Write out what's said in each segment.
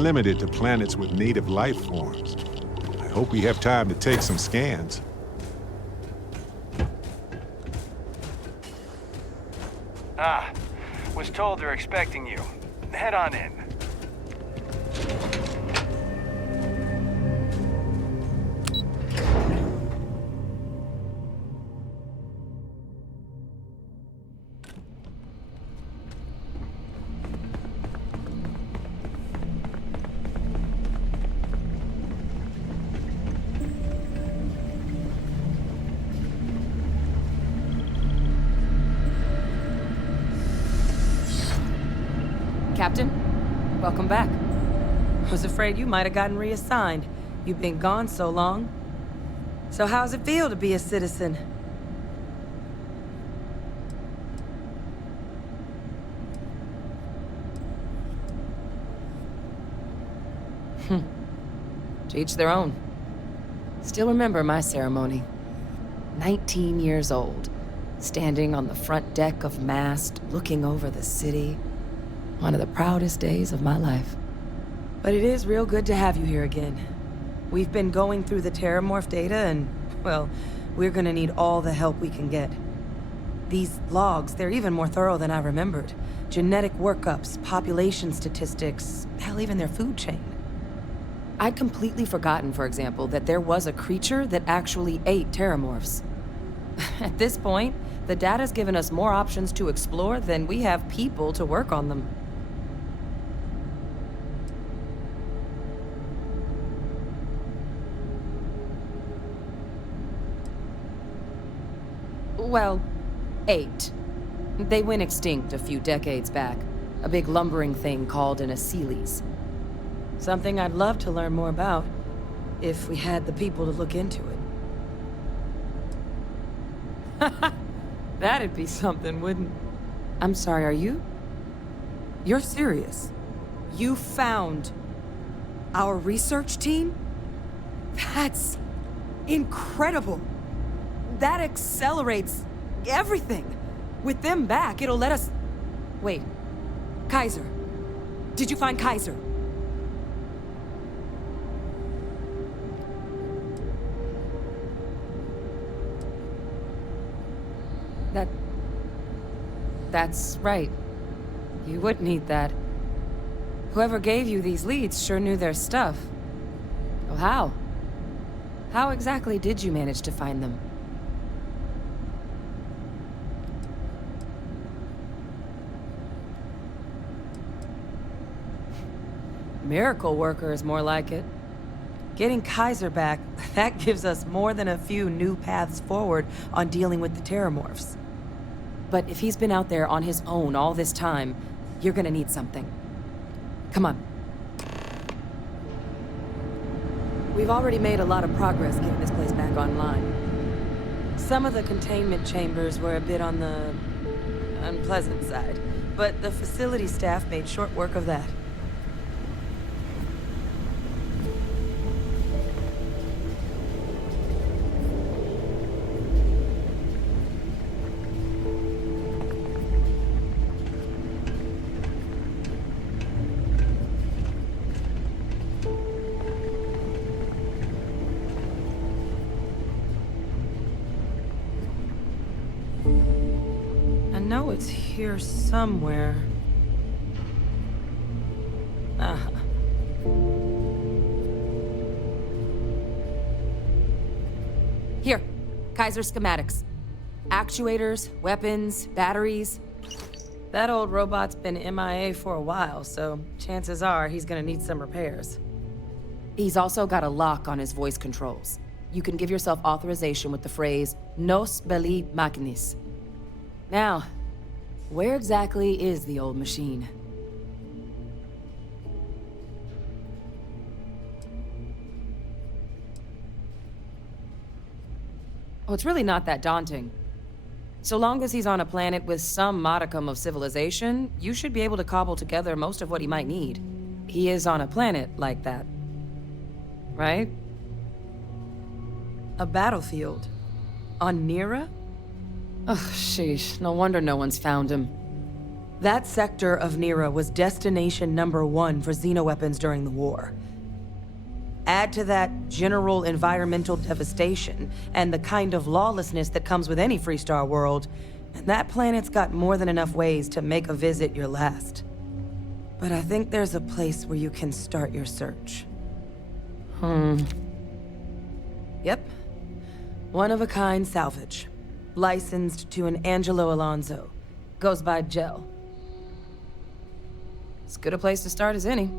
been limited to planets with native life forms. I hope we have time to take some scans. Ah, was told they're expecting you. Head on in. Captain, welcome back. Was afraid you might have gotten reassigned. You've been gone so long. So how's it feel to be a citizen? To each their own. Still remember my ceremony. 19 years old, standing on the front deck of Mast, looking over the city. One of the proudest days of my life. But it is real good to have you here again. We've been going through the Terramorph data and, well, we're gonna need all the help we can get. These logs, they're even more thorough than I remembered. Genetic workups, population statistics, hell, even their food chain. I'd completely forgotten, for example, that there was a creature that actually ate Terramorphs. At this point, the data's given us more options to explore than we have people to work on them. Well, 8. They went extinct a few decades back. A big lumbering thing called an Aceles. Something I'd love to learn more about, if we had the people to look into it. That'd be something, wouldn't... I'm sorry, are you? You're serious? You found our research team? That's incredible. That accelerates everything. With them back, it'll let us... Wait. Kaiser. Did you find Kaiser? That's right. You would need that. Whoever gave you these leads sure knew their stuff. Well, how? How exactly did you manage to find them? Miracle worker is more like it. Getting Kaiser back, that gives us more than a few new paths forward on dealing with the Terramorphs. But if he's been out there on his own all this time, you're gonna need something. Come on. We've already made a lot of progress getting this place back online. Some of the containment chambers were a bit on the unpleasant side, but the facility staff made short work of that. I know it's here somewhere. Here, Kaiser schematics. Actuators, weapons, batteries. That old robot's been MIA for a while, so chances are he's gonna need some repairs. He's also got a lock on his voice controls. You can give yourself authorization with the phrase, Nos belli machinis. Now, where exactly is the old machine? Oh, it's really not that daunting. So long as he's on a planet with some modicum of civilization, you should be able to cobble together most of what he might need. He is on a planet like that. Right? A battlefield? On Nira? Oh, sheesh. No wonder no one's found him. That sector of Nera was destination #1 for xenoweapons during the war. Add to that general environmental devastation and the kind of lawlessness that comes with any Freestar world, and that planet's got more than enough ways to make a visit your last. But I think there's a place where you can start your search. Yep. One-of-a-kind salvage. Licensed to an Angelo Alonso. Goes by Gel. As good a place to start as any.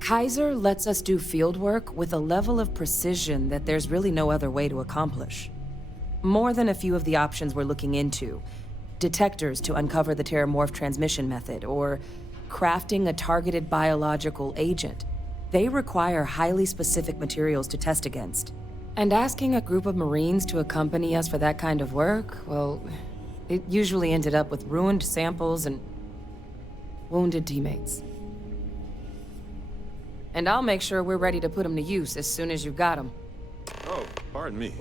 Kaiser lets us do fieldwork with a level of precision that there's really no other way to accomplish. More than a few of the options we're looking into. Detectors to uncover the terramorph transmission method, or crafting a targeted biological agent. They require highly specific materials to test against. And asking a group of Marines to accompany us for that kind of work, well, it usually ended up with ruined samples and wounded teammates. And I'll make sure we're ready to put them to use as soon as you've got them. Oh, pardon me.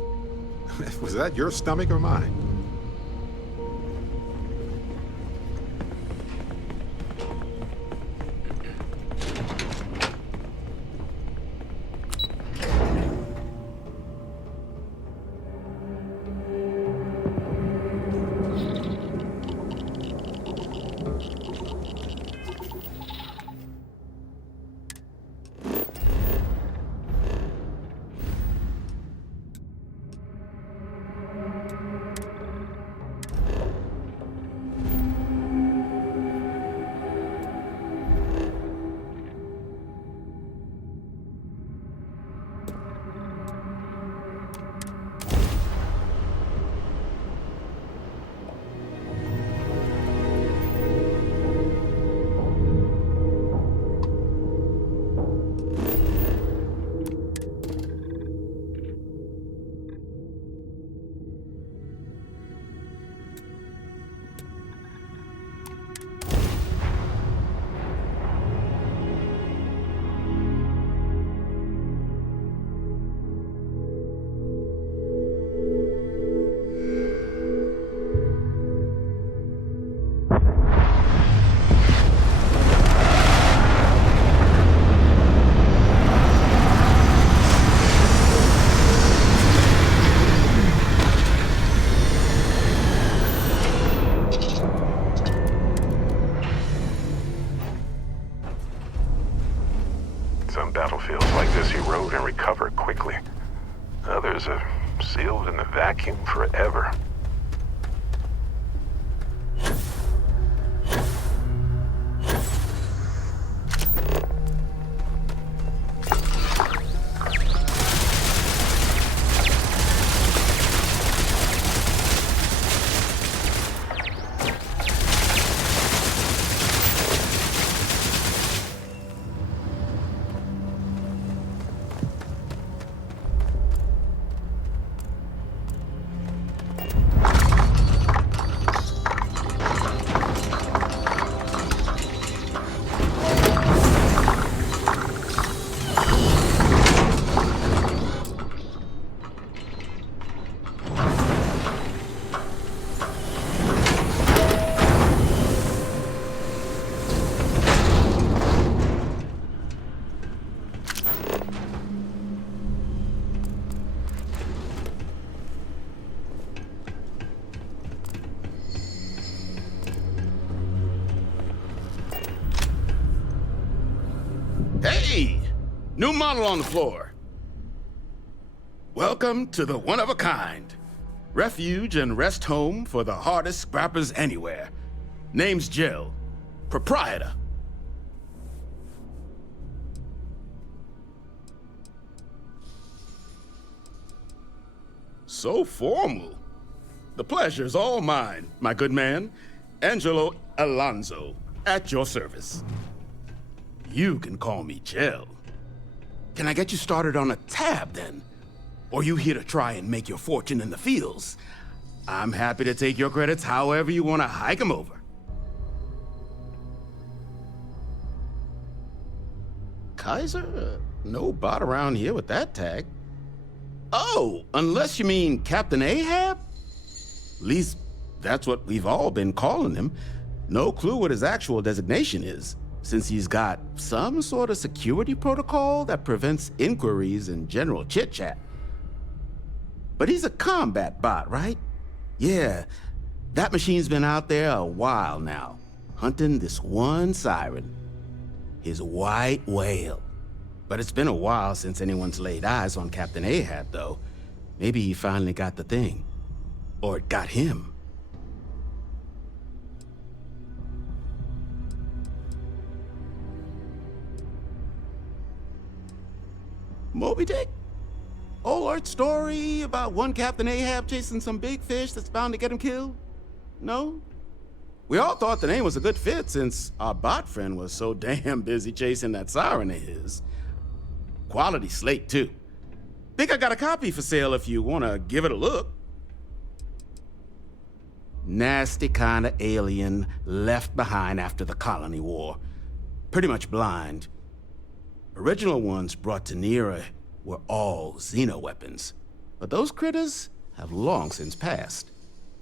Was that your stomach or mine? Some battlefields like this erode and recover quickly. Others are sealed in the vacuum forever. Hey! New model on the floor. Welcome to the one-of-a-kind. Refuge and rest home for the hardest scrappers anywhere. Name's Jill. Proprietor. So formal. The pleasure's all mine, my good man. Angelo Alonso, at your service. You can call me Jill. Can I get you started on a tab, then? Or you here to try and make your fortune in the fields? I'm happy to take your credits however you want to hike them over. Kaiser? No bot around here with that tag. Oh, unless you mean Captain Ahab? At least that's what we've all been calling him. No clue what his actual designation is, since he's got some sort of security protocol that prevents inquiries and general chit-chat. But he's a combat bot, right? Yeah, that machine's been out there a while now, hunting this one siren, his white whale. But it's been a while since anyone's laid eyes on Captain Ahab, though. Maybe he finally got the thing. Or it got him. Moby Dick? Old art story about one Captain Ahab chasing some big fish that's bound to get him killed? No? We all thought the name was a good fit since our bot friend was so damn busy chasing that siren of his. Quality slate, too. Think I got a copy for sale if you want to give it a look. Nasty kind of alien left behind after the colony war. Pretty much blind. Original ones brought to Nera were all xeno-weapons. But those critters have long since passed.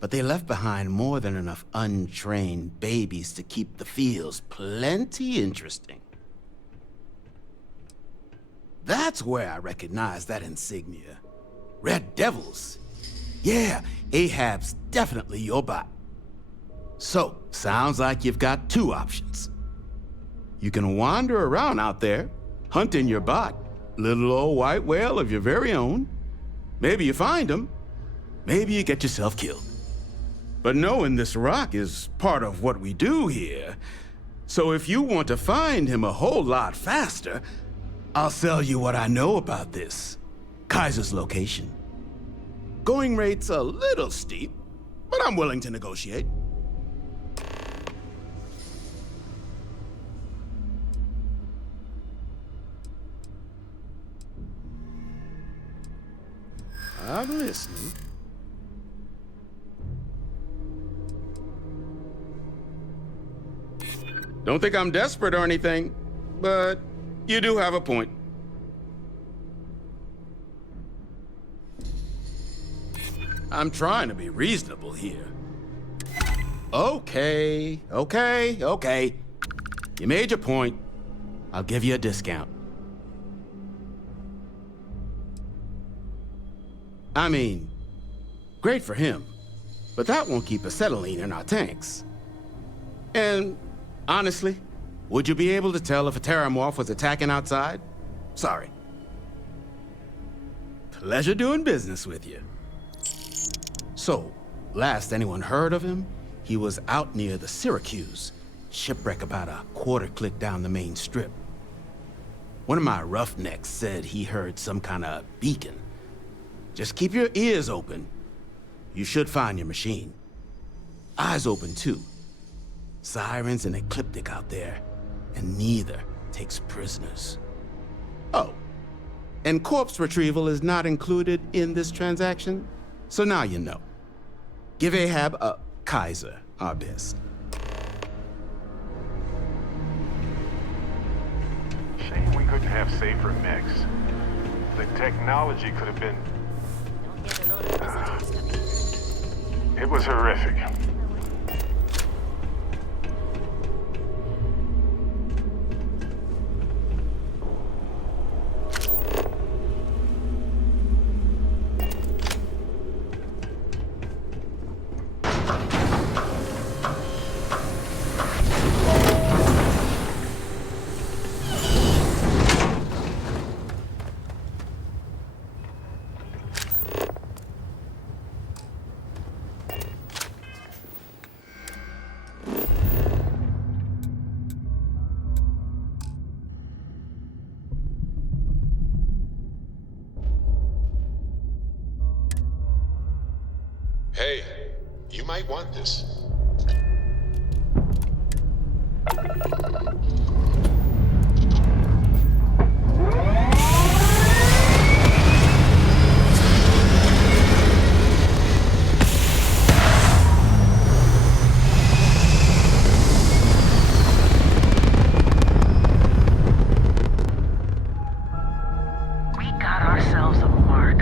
But they left behind more than enough untrained babies to keep the fields plenty interesting. That's where I recognize that insignia. Red Devils. Yeah, Ahab's definitely your bot. So, sounds like you've got two options. You can wander around out there, hunting your bot, little old white whale of your very own. Maybe you find him, maybe you get yourself killed. But knowing this rock is part of what we do here. So if you want to find him a whole lot faster, I'll sell you what I know about this. Kaiser's location. Going rate's a little steep, but I'm willing to negotiate. I'm listening. Don't think I'm desperate or anything, but you do have a point. I'm trying to be reasonable here. Okay. You made your point. I'll give you a discount. I mean, great for him, but that won't keep acetylene in our tanks. And honestly, would you be able to tell if a terramorph was attacking outside? Sorry. Pleasure doing business with you. So, last anyone heard of him, he was out near the Syracuse, shipwreck about a quarter click down the main strip. One of my roughnecks said he heard some kind of beacon. Just keep your ears open. You should find your machine. Eyes open, too. Sirens and ecliptic out there, and neither takes prisoners. Oh, and corpse retrieval is not included in this transaction, so now you know. Give Ahab a Kaiser our best. Shame we couldn't have safer mechs. The technology could have been... It was horrific. Hey, you might want this. We got ourselves a mark.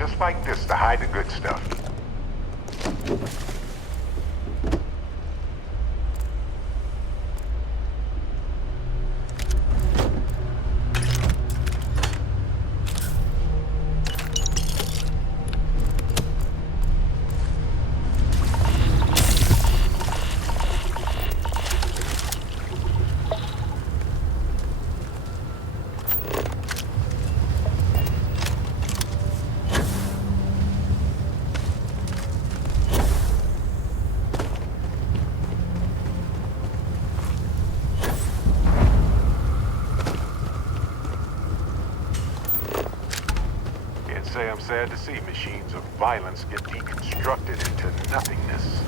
just like this to hide the good stuff. I'm sad to see machines of violence get deconstructed into nothingness.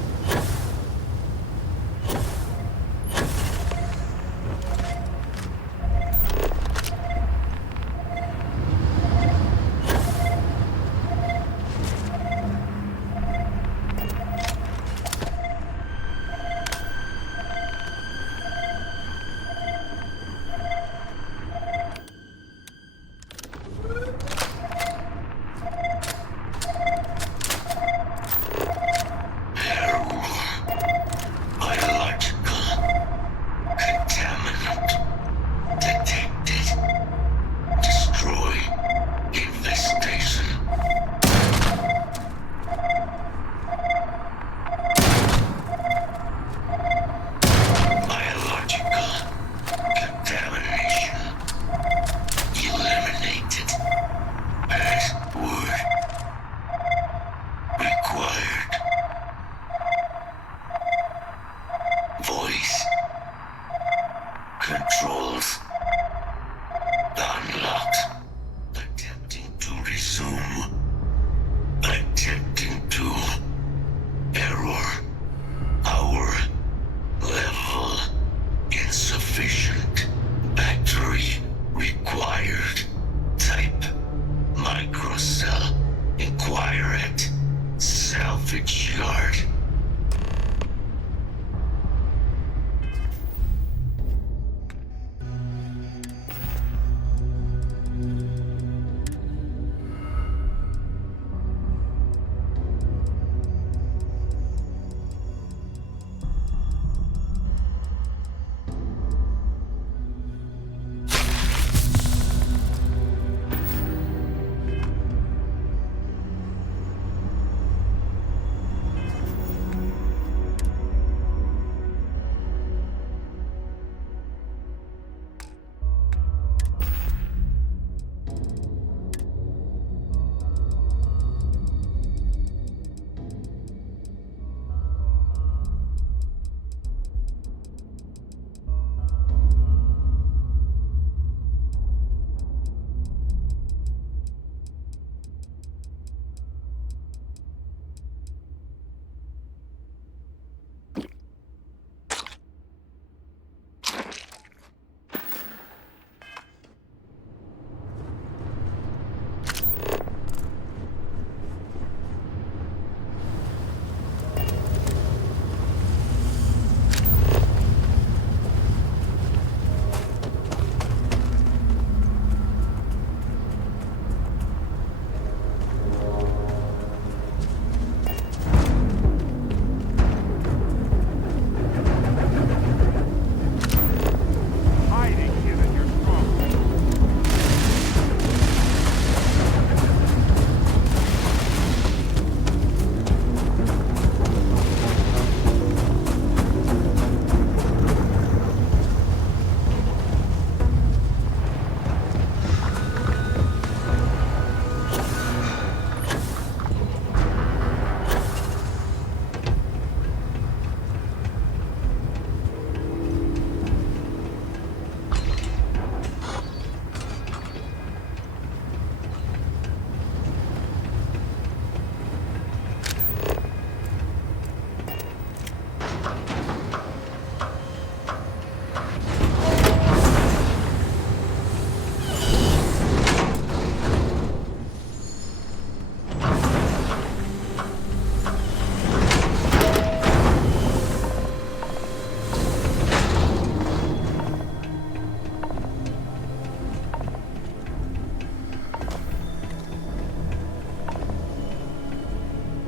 Correct. Salvage yard.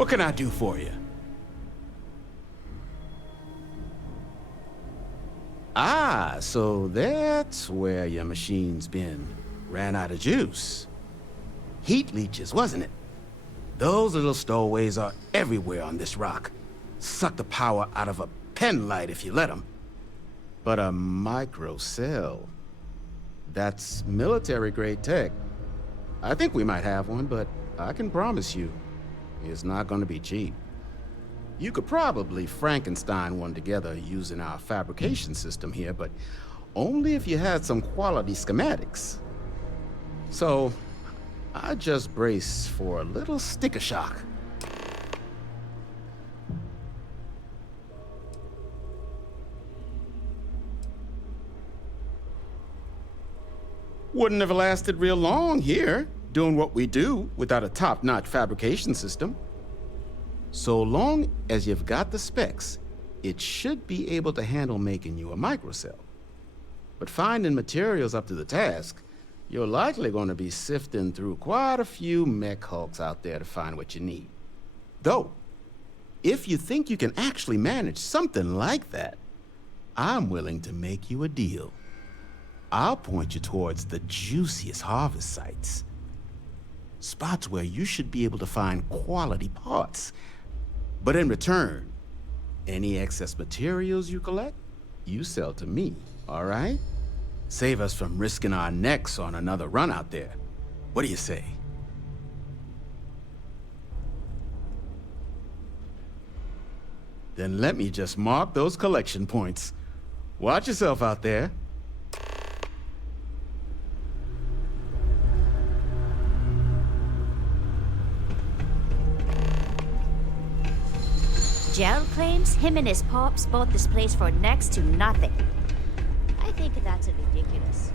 What can I do for you? Ah, so that's where your machine's been. Ran out of juice. Heat leeches, wasn't it? Those little stowaways are everywhere on this rock. Suck the power out of a pen light if you let them. But a microcell, that's military-grade tech. I think we might have one, but I can promise you, it's not going to be cheap. You could probably Frankenstein one together using our fabrication system here, but only if you had some quality schematics. So, I just brace for a little sticker shock. Wouldn't have lasted real long here, doing what we do without a top-notch fabrication system. So long as you've got the specs, it should be able to handle making you a microcell. But finding materials up to the task, you're likely going to be sifting through quite a few mech hulks out there to find what you need. Though, if you think you can actually manage something like that, I'm willing to make you a deal. I'll point you towards the juiciest harvest sites. Spots where you should be able to find quality parts. But in return, any excess materials you collect, you sell to me, all right? Save us from risking our necks on another run out there. What do you say? Then let me just mark those collection points. Watch yourself out there. Gerald claims him and his pops bought this place for next to nothing. I think that's ridiculous.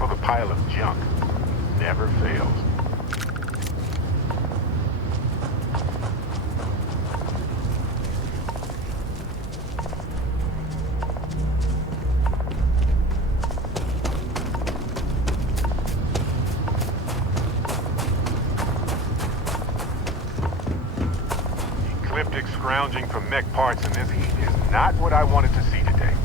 for the pile of junk never fails. Ecliptic scrounging for mech parts in this heat is not what I wanted to see today.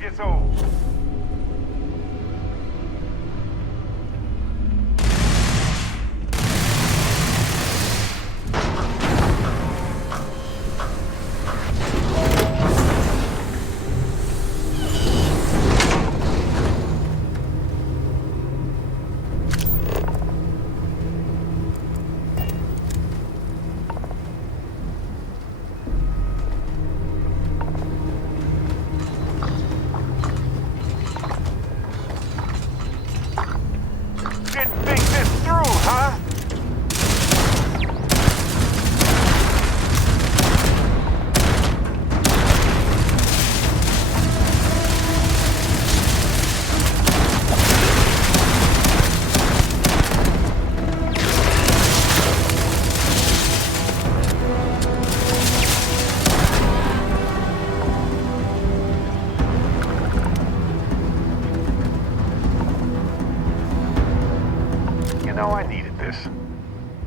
Gets old.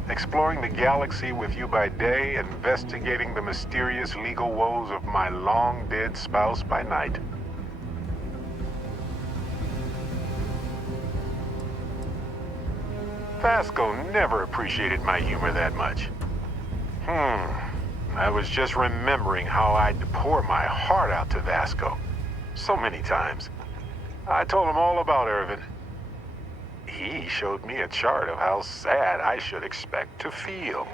Exploring the galaxy with you by day, investigating the mysterious legal woes of my long-dead spouse by night. Vasco never appreciated my humor that much. I was just remembering how I'd pour my heart out to Vasco so many times. I told him all about Irvin. He showed me a chart of how sad I should expect to feel.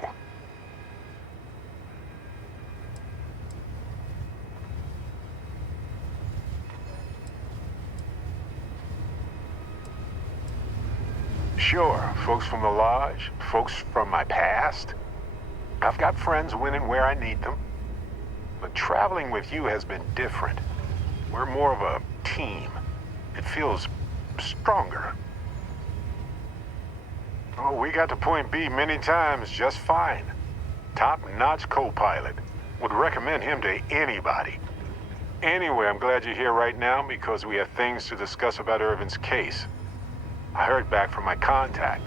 Sure, folks from the Lodge, folks from my past. I've got friends when and where I need them. But traveling with you has been different. We're more of a team. It feels stronger. Oh, we got to point B many times just fine. Top-notch co-pilot. Would recommend him to anybody. Anyway, I'm glad you're here right now because we have things to discuss about Irvin's case. I heard back from my contact.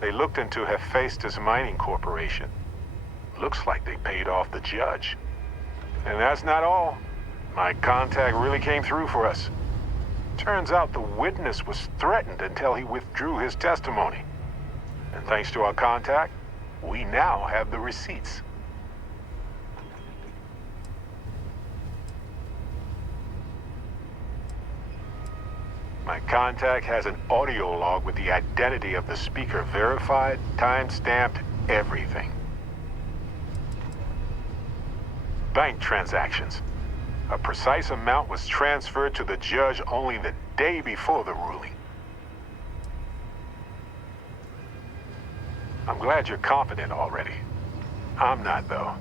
They looked into Hephaestus Mining Corporation. Looks like they paid off the judge. And that's not all. My contact really came through for us. Turns out the witness was threatened until he withdrew his testimony. And thanks to our contact, we now have the receipts. My contact has an audio log with the identity of the speaker verified, time-stamped, everything. Bank transactions. A precise amount was transferred to the judge only the day before the ruling. I'm glad you're confident already. I'm not, though.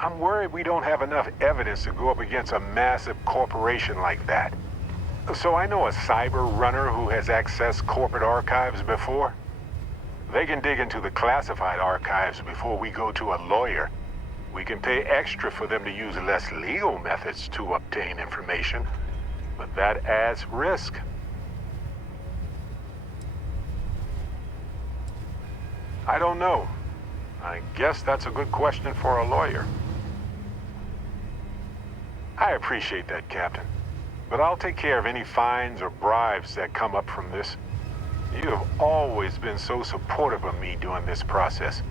I'm worried we don't have enough evidence to go up against a massive corporation like that. So I know a cyber runner who has accessed corporate archives before. They can dig into the classified archives before we go to a lawyer. We can pay extra for them to use less legal methods to obtain information, but that adds risk. I don't know. I guess that's a good question for a lawyer. I appreciate that, Captain. But I'll take care of any fines or bribes that come up from this. You have always been so supportive of me during this process.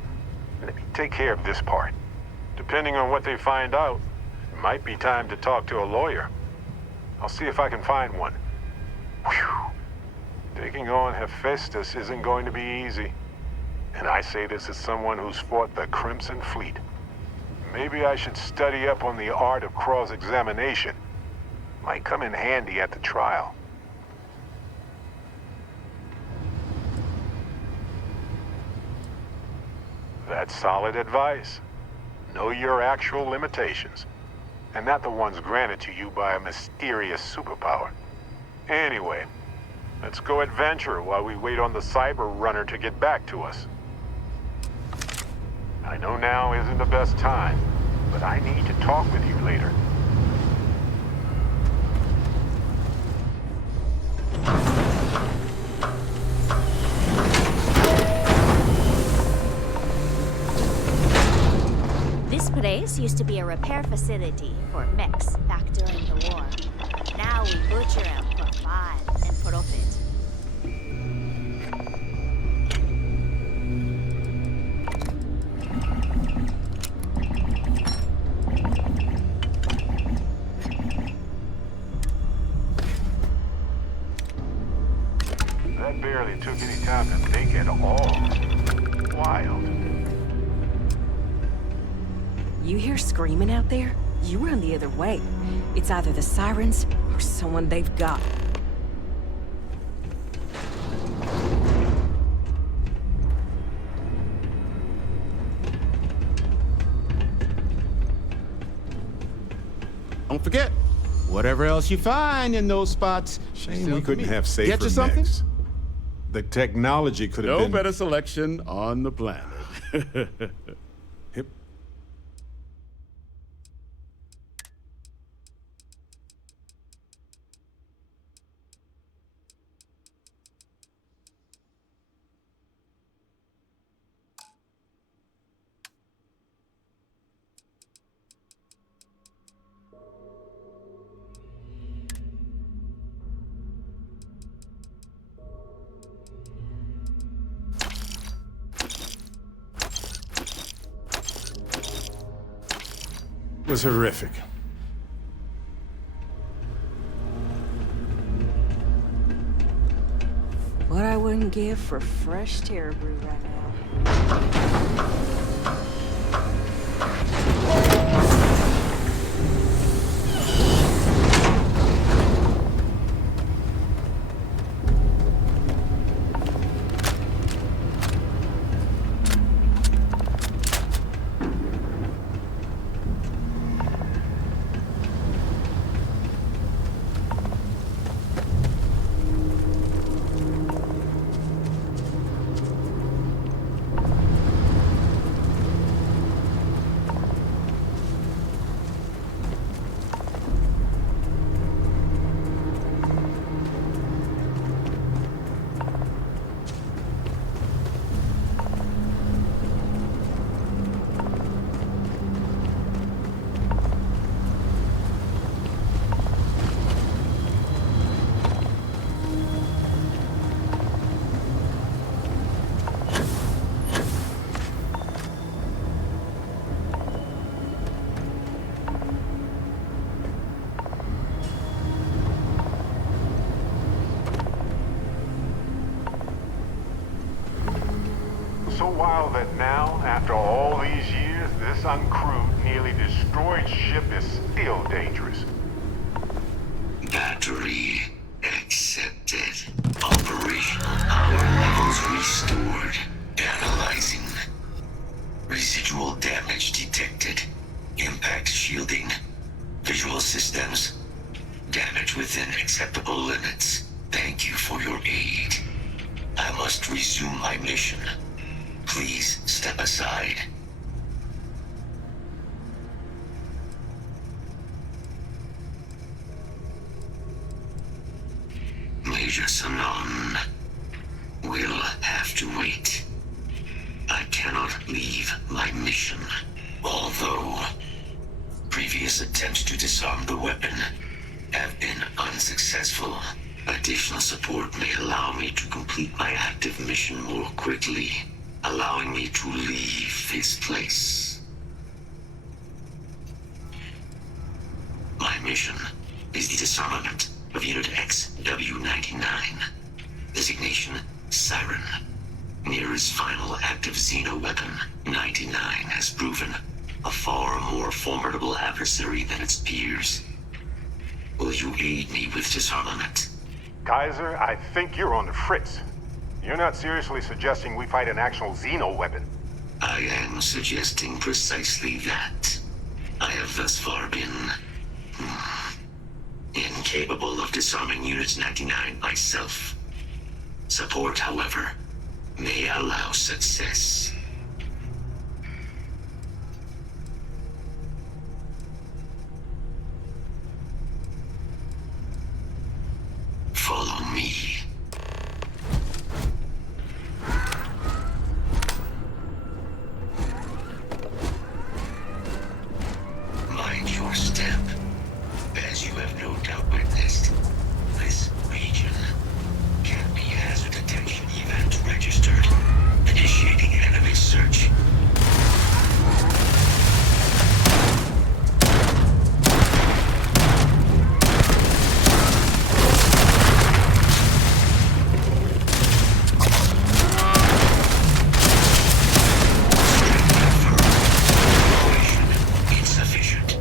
Let me take care of this part. Depending on what they find out, it might be time to talk to a lawyer. I'll see if I can find one. Whew. Taking on Hephaestus isn't going to be easy. And I say this as someone who's fought the Crimson Fleet. Maybe I should study up on the art of cross-examination. Might come in handy at the trial. That's solid advice. Know your actual limitations, and not the ones granted to you by a mysterious superpower. Anyway, let's go adventure while we wait on the cyber runner to get back to us. I know now isn't the best time, but I need to talk with you later. This place used to be a repair facility for mechs back during the war. Now we butcher them for fun and profit. That barely took any time to think at all. Wild. You hear screaming out there? You run the other way. It's either the sirens or someone they've got. Don't forget, whatever else you find in those spots. Shame we couldn't have safer Get you something? mechs. The technology could have No been... better selection on the planet. Hip. Was horrific. What I wouldn't give for fresh terror brew right now. So wild that now, after all these years, this uncrewed, nearly destroyed ship is still dangerous. Battery accepted. Operational power levels restored. Analyzing. Residual damage detected. Impact shielding. Visual systems. Damage within acceptable limits. Thank you for your aid. I must resume my mission. Please step aside. Major Sanon will have to wait. I cannot leave my mission, although previous attempts to disarm the weapon have been unsuccessful. Additional support may allow me to complete my active mission more quickly, allowing me to leave this place. My mission is the disarmament of Unit XW-99. Designation, Siren. Nearest final active Xeno weapon, 99 has proven a far more formidable adversary than its peers. Will you aid me with disarmament? Kaiser, I think you're on the fritz. You're not seriously suggesting we fight an actual Xeno weapon. I am suggesting precisely that. I have thus far been incapable of disarming Unit 99 myself. Support, however, may allow success. Follow me. Mind your step. As you have no doubt witnessed, this region can be hazard detection event registered. Initiating enemy search. Insufficient.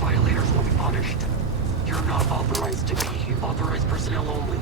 Violators will be punished. You're not authorized to be here. Authorized personnel only.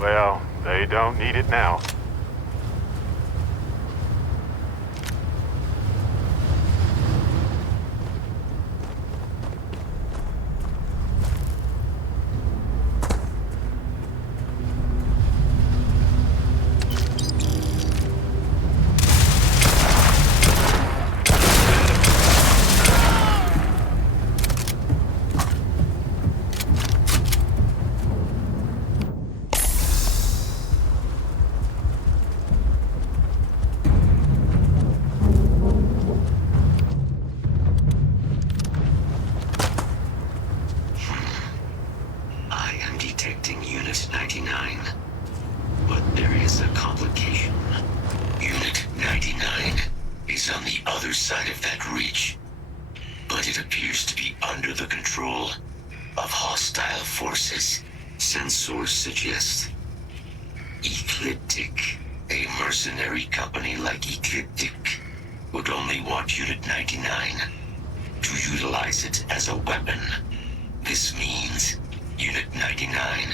Well, they don't need it now. Detecting Unit 99. But there is a complication. Unit 99 is on the other side of that reach. But it appears to be under the control of hostile forces. Sensors suggest Ecliptic, a mercenary company like Ecliptic, would only want Unit 99 to utilize it as a weapon. This means Unit 99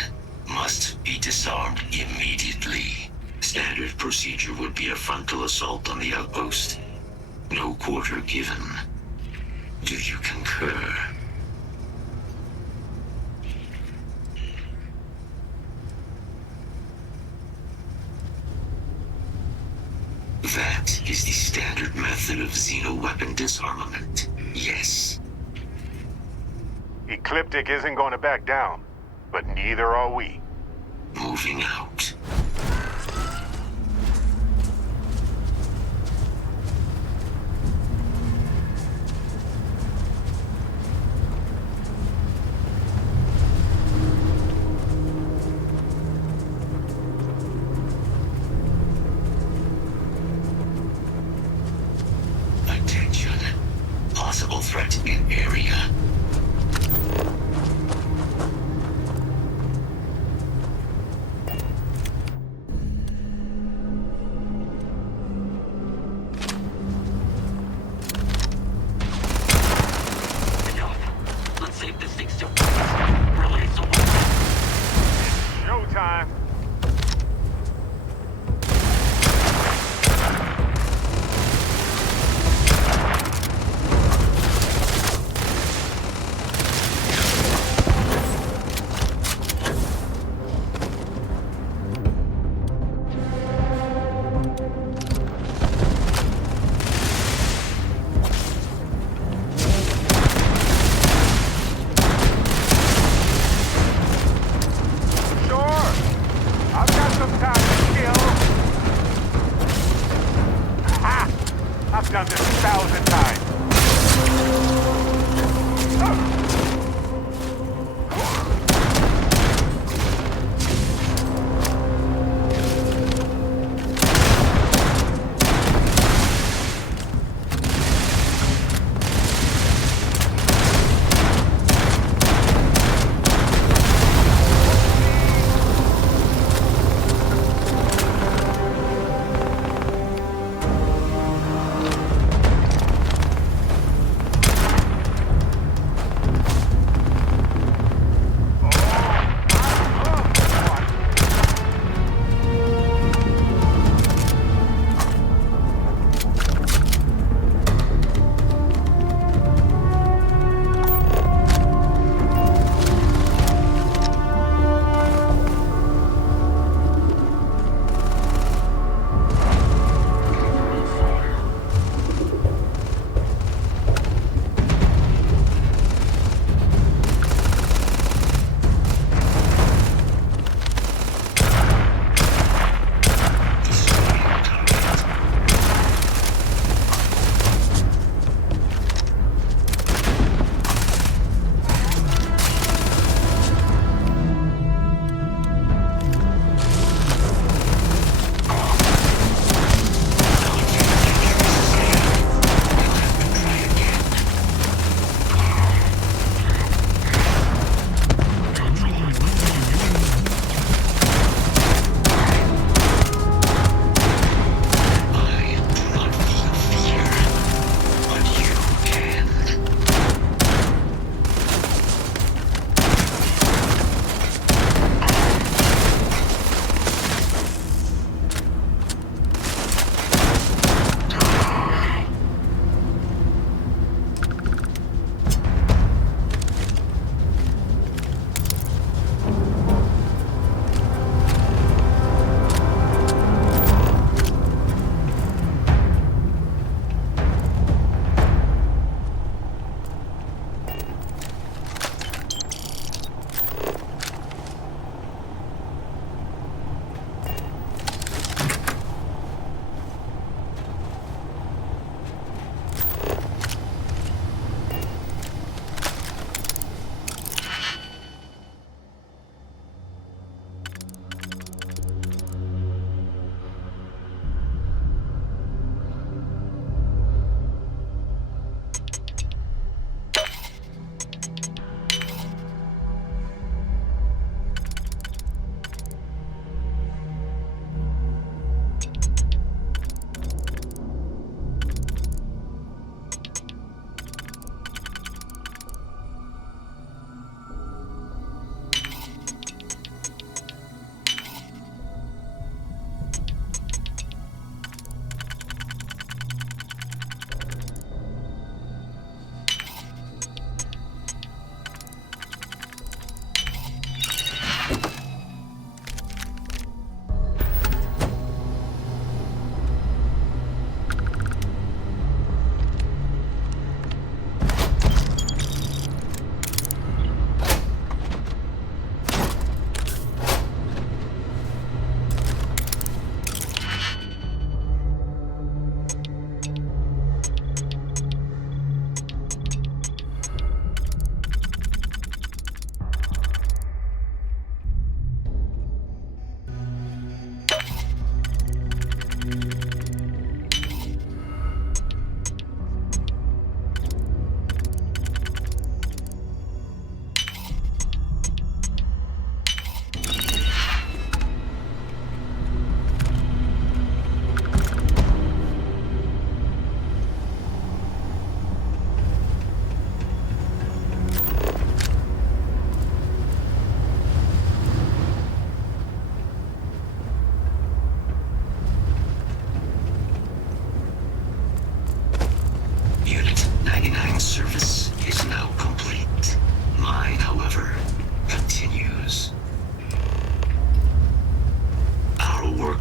must be disarmed immediately. Standard procedure would be a frontal assault on the outpost. No quarter given. Do you concur? That is the standard method of xeno-weapon disarmament. Yes. Ecliptic isn't going to back down, but neither are we. Moving out. Attention. Possible threat in area. Let's save this thing still. Release the Showtime. Sure. I've got some time to kill. Ha! I've done this 1,000 times.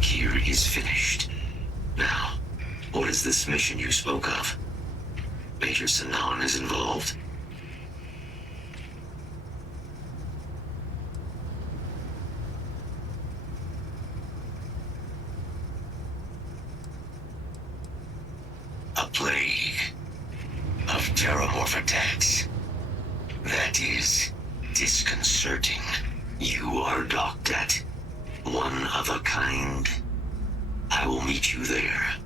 here is finished. Now, what is this mission you spoke of? Major Sinan is involved? A plague of terramorph attacks. That is disconcerting. You are docked at one of a kind. I will meet you there.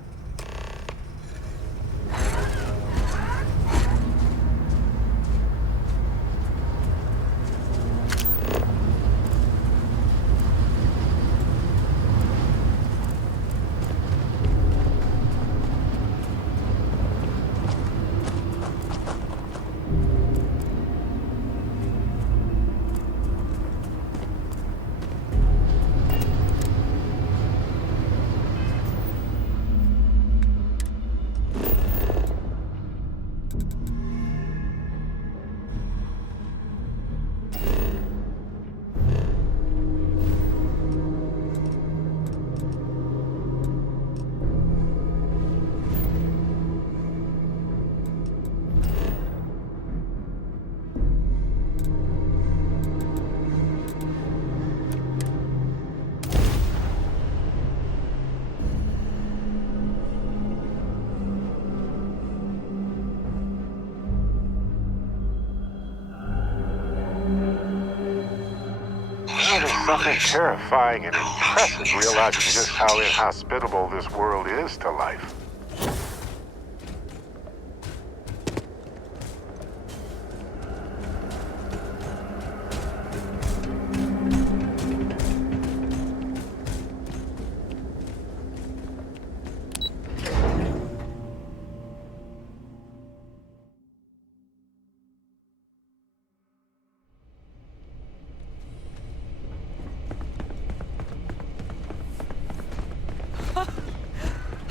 Something terrifying and impressive realizing just how inhospitable this world is to life.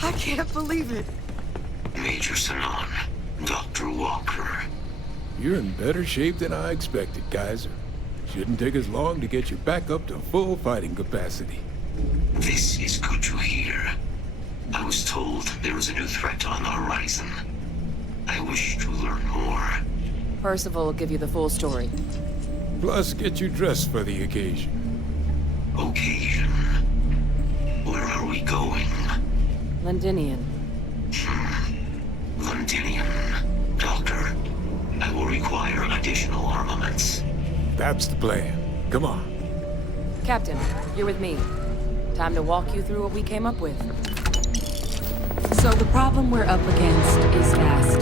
I can't believe it. Major Sinan, Dr. Walker. You're in better shape than I expected, Kaiser. Shouldn't take us long to get you back up to full fighting capacity. This is good to hear. I was told there was a new threat on the horizon. I wish to learn more. Percival will give you the full story. Plus, get you dressed for the occasion. Occasion. Where are we going? Londinian. Londinian. Doctor, I will require additional armaments. That's the plan. Come on. Captain, you're with me. Time to walk you through what we came up with. So the problem we're up against is vast.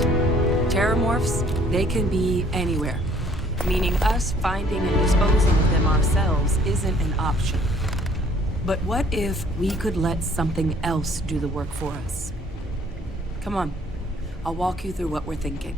Terramorphs, they can be anywhere. Meaning us finding and disposing of them ourselves isn't an option. But what if we could let something else do the work for us? Come on, I'll walk you through what we're thinking.